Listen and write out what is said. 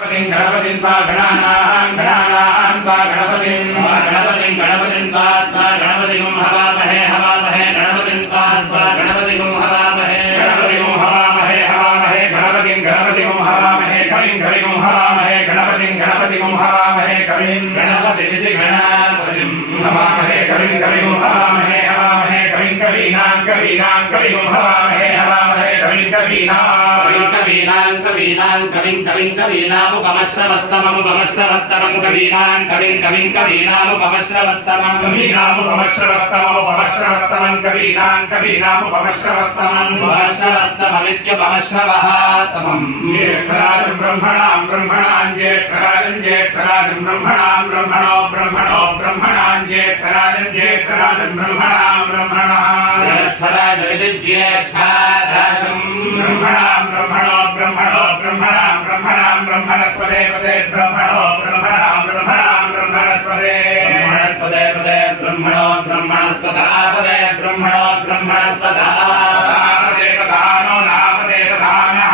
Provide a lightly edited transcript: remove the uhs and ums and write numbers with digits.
गणपतिं वा गणानां वा गणपतिं गणपतिं हवामहे गणपतिं वा गणपतिं हवामहे गणपतिं हवामहे कविं हवामहे गणपतिं हवामहे कविं गणपतिमिति गणपतिं हवामहे कविं हवामहे कविं कवीनां कविं हवामहे कविं कवीनां कविं कवीनामुपमश्रवस्तमं कवीनां कविं कवीनामुपमश्रवस्तमं कवीनामुपमश्रवस्तममित्युपमश्रवः तमं ज्येष्ठराजं ब्रह्मणां ज्येष्ठराजं ब्रह्मणां ज्येष्ठराजं ज्येष्ठराजमिति ज्येष्ठराजं ब्रह्मणस्पदे ब्रह्मणस्पदापदे ब्रह्मणस्पदानो नापदे प्रधानः